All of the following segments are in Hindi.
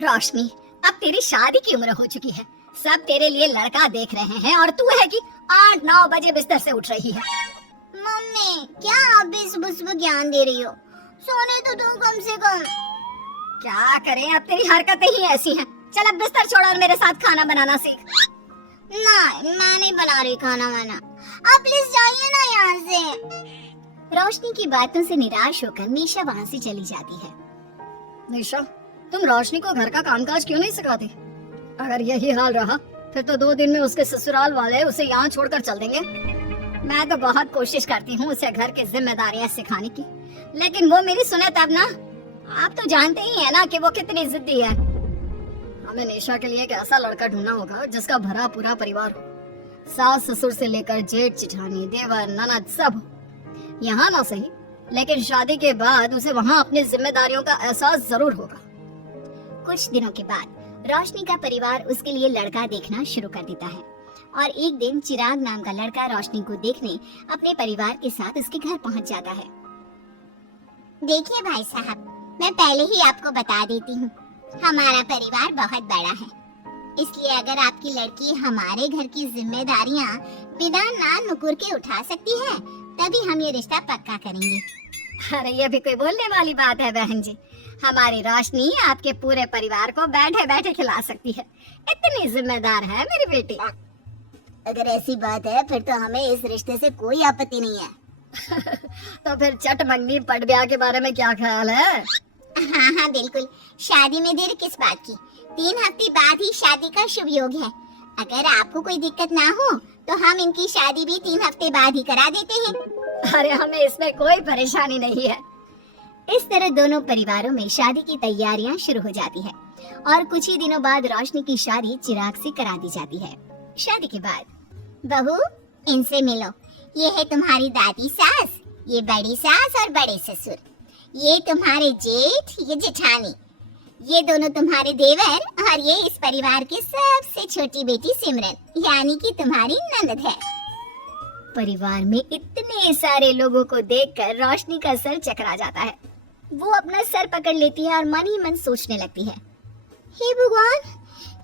रोशनी, अब तेरी शादी की उम्र हो चुकी है। सब तेरे लिए लड़का देख रहे हैं और तू है कि 8-9 बजे बिस्तर से उठ रही है। मम्मी, क्या आप भी सुबह ज्ञान दे रही हो? सोने तो दो कम से कम। क्या करें, अब तेरी हरकतें ही ऐसी हैं। चल अब बिस्तर छोड़ और मेरे साथ खाना बनाना सीख। नहीं, मैं नहीं बना रही खाना वाना। आप प्लीज जाइए ना यहाँ से। रोशनी की बातों से निराश होकर निशा वहाँ से चली जाती है। निशा, तुम रोशनी को घर का कामकाज क्यों नहीं सिखाती? अगर यही हाल रहा फिर तो 2 दिन में उसके ससुराल वाले उसे यहाँ छोड़कर चल देंगे। मैं तो बहुत कोशिश करती हूँ उसे घर की जिम्मेदारियाँ सिखाने की, लेकिन वो मेरी सुने तब ना। आप तो जानते ही है ना कि वो कितनी जिद्दी है। हमें निशा के लिए एक ऐसा लड़का ढूंढना होगा जिसका भरा पूरा परिवार हो। सास ससुर से लेकर जेठ जेठानी देवर ननद सब। यहाँ ना सही, लेकिन शादी के बाद उसे वहाँ अपनी जिम्मेदारियों का एहसास जरूर होगा। कुछ दिनों के बाद रोशनी का परिवार उसके लिए लड़का देखना शुरू कर देता है और एक दिन चिराग नाम का लड़का रोशनी को देखने अपने परिवार के साथ उसके घर पहुंच जाता है। देखिए भाई साहब, मैं पहले ही आपको बता देती हूँ, हमारा परिवार बहुत बड़ा है, इसलिए अगर आपकी लड़की हमारे घर की जिम्मेदारियाँ बिना नान नुकुर के उठा सकती है तभी हम ये रिश्ता पक्का करेंगे। अरे ये भी कोई बोलने वाली बात है बहन जी। हमारी रोशनी आपके पूरे परिवार को बैठे बैठे खिला सकती है। इतनी जिम्मेदार है मेरी बेटी। अगर ऐसी बात है फिर तो हमें इस रिश्ते से कोई आपत्ति नहीं है। तो फिर चट मंगनी पट ब्याह के बारे में क्या ख्याल है? हाँ हाँ बिल्कुल, शादी में देर किस बात की, 3 हफ्ते बाद ही शादी का शुभ योग है। अगर आपको कोई दिक्कत ना हो तो हम इनकी शादी भी 3 हफ्ते बाद ही करा देते हैं। अरे हमें इसमें कोई परेशानी नहीं है। इस तरह दोनों परिवारों में शादी की तैयारियां शुरू हो जाती है और कुछ ही दिनों बाद रोशनी की शादी चिराग से करा दी जाती है। शादी के बाद, बहू इनसे मिलो, ये है तुम्हारी दादी सास, ये बड़ी सास और बड़े ससुर, ये तुम्हारे जेठ, ये जेठानी, ये दोनों तुम्हारे देवर और ये इस परिवार की सबसे छोटी बेटी सिमरन, यानी कि तुम्हारी ननद है। परिवार में इतने सारे लोगों को देखकर रोशनी का सर चकरा जाता है। वो अपना सर पकड़ लेती है और मन ही मन सोचने लगती है, हे भगवान,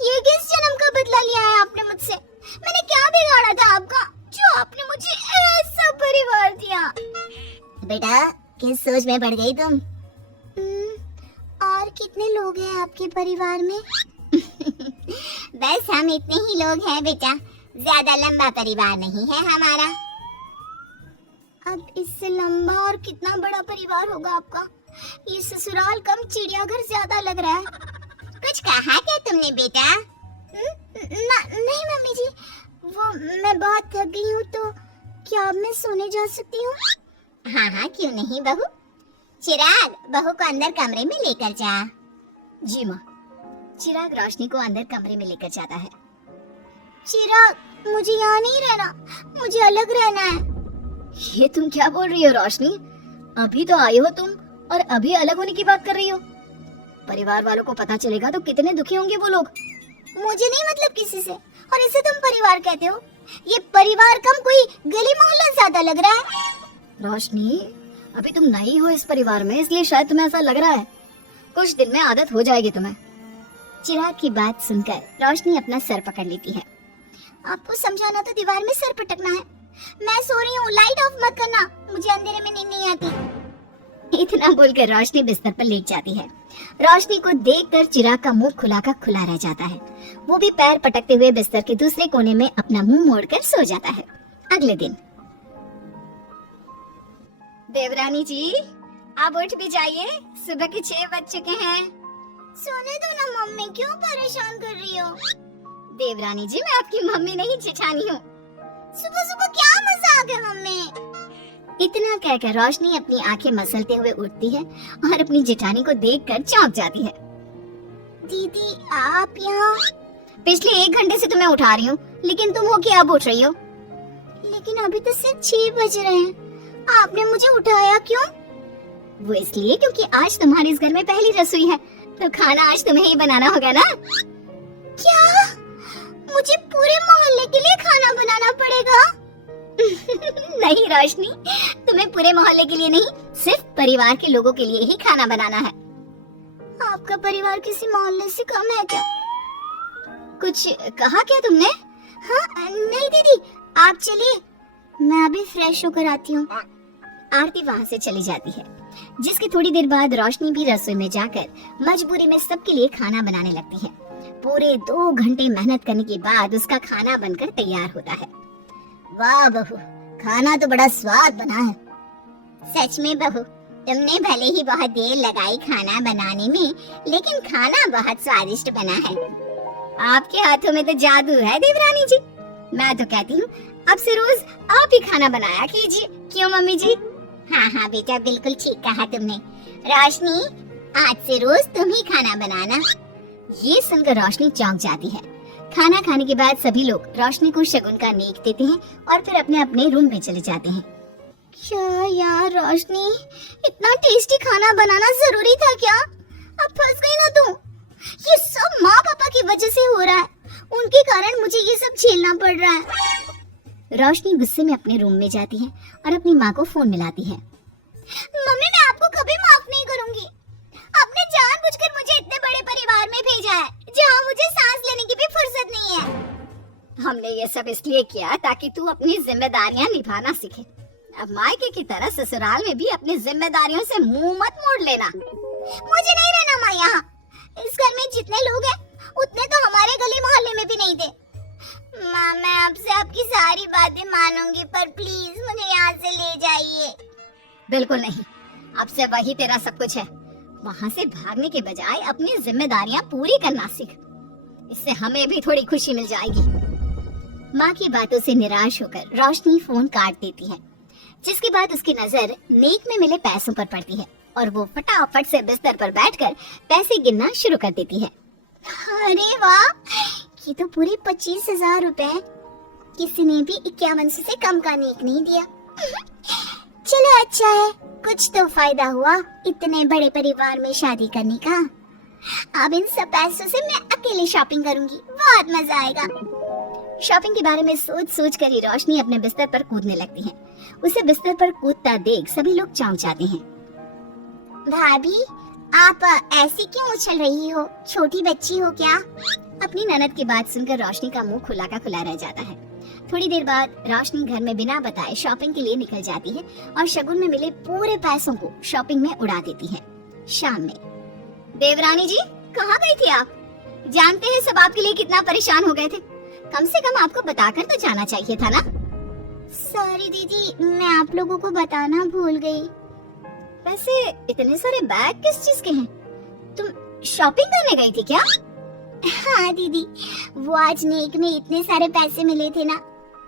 ये किस जन्म का बदला लिया है आपने मुझसे? मैंने क्या बिगाड़ा था आपका जो आपने मुझे ऐसा परिवार दिया? बेटा, किस सोच में पड़ गई तुम? और कितने लोग हैं आपके परिवार में? बस हम इतने ही लोग हैं बेटा, ज्यादा लंबा परिवार नहीं है हमारा। अब इससे लंबा और कितना बड़ा परिवार होगा आपका? ये ससुराल कम चिड़ियाघर ज्यादा लग रहा है। कुछ कहा क्या तुमने बेटा? नहीं मम्मी जी, वो मैं बहुत थक गई हूँ, तो क्या अब मैं सोने जा सकती हूँ? हाँ हाँ क्यों नहीं बहू। चिराग, बहू को अंदर कमरे में लेकर जा। जी माँ। चिराग रोशनी को अंदर कमरे में लेकर जाता है। चिराग, मुझे यहाँ नहीं रहना, मुझे अलग रहना है। ये तुम क्या बोल रही हो रोशनी? अभी तो आई हो तुम और अभी अलग होने की बात कर रही हो। परिवार वालों को पता चलेगा तो कितने दुखी होंगे वो लोग। मुझे नहीं मतलब किसी से, और इसे तुम परिवार कहते हो? ये परिवार कम कोई गली मोहल्ला ज्यादा लग रहा है। रोशनी, अभी तुम नई हो इस परिवार में, इसलिए शायद तुम्हें ऐसा लग रहा है। कुछ दिन में आदत हो जाएगी तुम्हें। चिराग की बात सुनकर रोशनी अपना सर पकड़ लेती है। आपको समझाना तो दीवार में सर पटकना है। मैं सो रही हूँ, लाइट ऑफ मत करना, मुझे अंधेरे में नींद नहीं आती। इतना बोलकर रोशनी बिस्तर पर लेट जाती है। रोशनी को देखकर चिराग का मुंह खुला का खुला रह जाता है। वो भी पैर पटकते हुए बिस्तर के दूसरे कोने में अपना मुंह मोड़कर सो जाता है। अगले दिन, देवरानी जी, आप उठ भी जाइए, सुबह के 6 बज चुके हैं। सोने दो ना मम्मी, क्यों परेशान कर रही हो? देवरानी जी, मैं आपकी मम्मी नहीं जेठानी हूँ। सुबह सुबह क्या मजाक है मम्मी? इतना कहकर रोशनी अपनी आंखें मसलते हुए उठती है और अपनी जेठानी को देखकर चौंक जाती है। दीदी, आप यहाँ? पिछले 1 घंटे से तुम्हें उठा रही हूँ, लेकिन तुम हो कि अब उठ रही हो? लेकिन अभी तो सिर्फ 6 बज रहे हैं, आपने मुझे उठाया क्यों? वो इसलिए क्योंकि आज तुम्हारे इस घर में पहली रसोई है, तो खाना आज तुम्हें ही बनाना होगा ना। क्या? मुझे पूरे मोहल्ले के लिए खाना बनाना पड़ेगा? नहीं रोशनी, तुम्हें पूरे मोहल्ले के लिए नहीं, सिर्फ परिवार के लोगों के लिए ही खाना बनाना है। आपका परिवार किसी मोहल्ले से कम है क्या? कुछ कहा क्या तुमने? हाँ नहीं दीदी, आप चलिए, मैं अभी फ्रेश होकर आती हूँ। आरती वहाँ से चली जाती है, जिसकी थोड़ी देर बाद रोशनी भी रसोई में जाकर मजबूरी में सबके लिए खाना बनाने लगती है। पूरे 2 घंटे मेहनत करने के बाद उसका खाना बनकर तैयार होता है। वाह बहू, खाना तो बड़ा स्वाद बना है। सच में बहू, तुमने भले ही बहुत देर लगाई खाना बनाने में, लेकिन खाना बहुत स्वादिष्ट बना है। आपके हाथों में तो जादू है देवरानी जी। मैं तो कहती हूँ अब से रोज आप ही खाना बनाया कीजिए, क्यों मम्मी जी? हाँ हाँ बेटा, बिल्कुल ठीक कहा तुमने। रोशनी, आज से रोज तुम ही खाना बनाना। ये सुनकर रोशनी चौंक जाती है। खाना खाने के बाद सभी लोग रोशनी को शगुन का नेक देते हैं और फिर अपने अपने रूम में चले जाते हैं। क्या यार रोशनी, इतना टेस्टी खाना बनाना जरूरी था क्या? अब फंस गई ना तू। ये सब माँ पापा की वजह से हो रहा है, उनके कारण मुझे ये सब झेलना पड़ रहा है। रोशनी गुस्से में अपने रूम में जाती है और अपनी माँ को फोन मिलाती है। मम्मी, मैं आपको कभी माफ नहीं करूंगी। आपने जानबूझकर मुझे इतने बड़े परिवार में भेजा है, जहाँ मुझे सांस लेने की भी फुर्सत नहीं है। हमने ये सब इसलिए किया ताकि तू अपनी जिम्मेदारियाँ निभाना सीखे। अब मायके की तरह ससुराल में भी अपनी जिम्मेदारियों से मुंह मत मोड़ लेना। मुझे नहीं रहना माँ यहाँ। इस घर में जितने लोग हैं, उतने तो हमारे गली मोहल्ले में भी नहीं थे। माँ, मैं आपसे आपकी सारी बातें मानूंगी, पर प्लीज मुझे यहाँ से ले जाइए। बिल्कुल नहीं, अब से वही तेरा सब कुछ है। वहाँ से भागने के बजाय अपनी जिम्मेदारियाँ पूरी करना सीख, इससे हमें भी थोड़ी खुशी मिल जाएगी। माँ की बातों से निराश होकर रोशनी फोन काट देती है, जिसके बाद उसकी नजर नेक में मिले पैसों पर पड़ती है और वो फटाफट से बिस्तर पर बैठकर पैसे गिनना शुरू कर देती है। अरे वाह, ये तो पूरे 25,000 रुपए। किसी ने भी 5100 से कम का नेक नहीं दिया। चलो अच्छा है, कुछ तो फायदा हुआ इतने बड़े परिवार में शादी करने का। अब इन सब पैसों से मैं अकेले शॉपिंग करूंगी, बहुत मजा आएगा। शॉपिंग के बारे में सोच सोच कर ही रोशनी अपने बिस्तर पर कूदने लगती है। उसे बिस्तर पर कूदता देख सभी लोग चौंक जाते हैं। भाभी, आप ऐसी क्यों उछल रही हो? छोटी बच्ची हो क्या? अपनी ननद की बात सुनकर रोशनी का मुंह खुला का खुला रह जाता है। थोड़ी देर बाद रोशनी घर में बिना बताए शॉपिंग के लिए निकल जाती है और शगुन में मिले पूरे पैसों को शॉपिंग में उड़ा देती है। शाम में, देवरानी जी कहाँ गई थी आप? जानते हैं सब आपके लिए कितना परेशान हो गए थे। कम से कम आपको बताकर तो जाना चाहिए था ना। सॉरी दीदी, मैं आप लोगों को बताना भूल गई। वैसे इतने सारे बैग किस चीज के हैं? तुम शॉपिंग करने गई थी क्या? हाँ दीदी, वो आज नेक में इतने सारे पैसे मिले थे ना,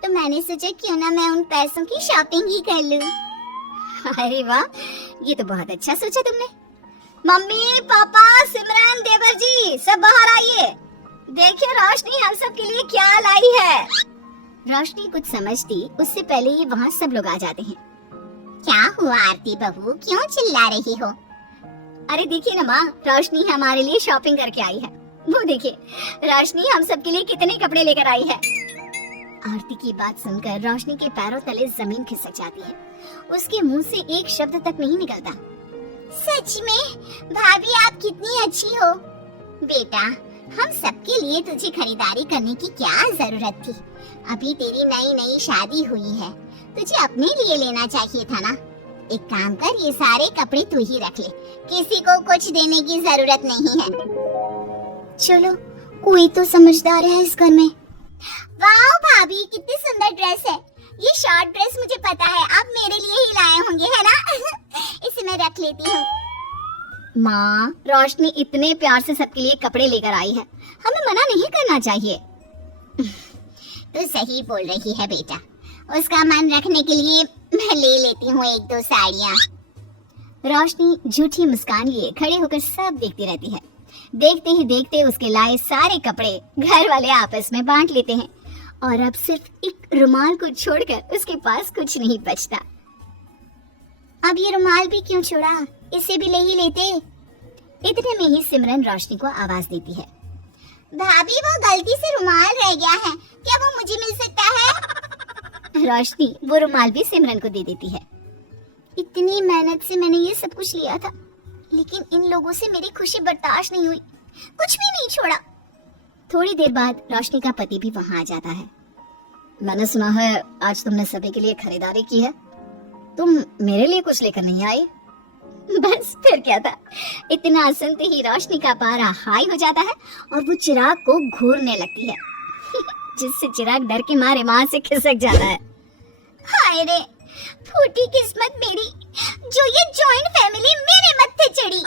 तो मैंने सोचा क्यों ना मैं उन पैसों की शॉपिंग ही कर लूं। अरे वाह, ये तो बहुत अच्छा सोचा तुमने। मम्मी, पापा, सिमरन, देवर जी, सब बाहर आइए। देखिए रोशनी हम सब के लिए क्या लाई है। रोशनी कुछ समझती उससे पहले ही वहाँ सब लोग आ जाते हैं। क्या हुआ आरती बहू, क्यों चिल्ला रही हो? अरे देखिए ना माँ, रोशनी हमारे लिए शॉपिंग करके आई है। वो देखिए, रोशनी हम सब के लिए कितने कपड़े लेकर आई है। आरती की बात सुनकर रोशनी के पैरों तले जमीन खिसक जाती है। उसके मुंह से एक शब्द तक नहीं निकलता। सच में भाभी, आप कितनी अच्छी हो। बेटा, हम सबके लिए तुझे खरीदारी करने की क्या जरूरत थी? अभी तेरी नई नई शादी हुई है, तुझे अपने लिए लेना चाहिए था ना। एक काम कर, ये सारे कपड़े तू ही रख ले, किसी को कुछ देने की जरूरत नहीं है। चलो, कोई तो समझदार है इस घर में। वाह भाभी, कितनी सुंदर ड्रेस है। ये शॉर्ट ड्रेस मुझे पता है आप मेरे लिए ही लाए होंगे, है ना? इसे मैं रख लेती हूँ। माँ, रोशनी इतने प्यार से सबके लिए कपड़े लेकर आई है, हमें मना नहीं करना चाहिए। तू सही बोल रही है बेटा, उसका मन रखने के लिए मैं ले लेती हूँ 1-2 साड़ियाँ। रोशनी झूठी मुस्कान लिए खड़े होकर सब देखती रहती है। देखते ही देखते उसके लाए सारे कपड़े घर वाले आपस में बांट लेते हैं और अब सिर्फ एक रुमाल को छोड़कर उसके पास कुछ नहीं बचता। अब ये रुमाल भी क्यों छोड़ा, इसे भी ले ही लेते। इतने में ही सिमरन रोशनी को आवाज देती है। भाभी, वो गलती से रुमाल रह गया है, क्या वो मुझे मिल सकता है? रोशनी वो रुमाल भी सिमरन को दे देती है। इतनी मेहनत से मैंने ये सब कुछ लिया था, लेकिन इन लोगों से मेरी खुशी बर्दाश्त नहीं हुई, कुछ भी नहीं छोड़ा। थोड़ी देर बाद रोशनी का पति भी वहां आ जाता है। मैंने सुना है आज तुमने सभी के लिए खरीदारी की है। तुम मेरे लिए कुछ लेकर नहीं आई? बस फिर क्या था, इतना सुनते ही रोशनी का पारा हाई हो जाता है और वो चिराग को घूरने लगती है जिससे चिराग डर के मारे वहां से खिसक जाता है। हाय रे, फूटी किस्मत मेरी, जो ये जॉइंट फैमिली मेरे मत्थे चढ़ी।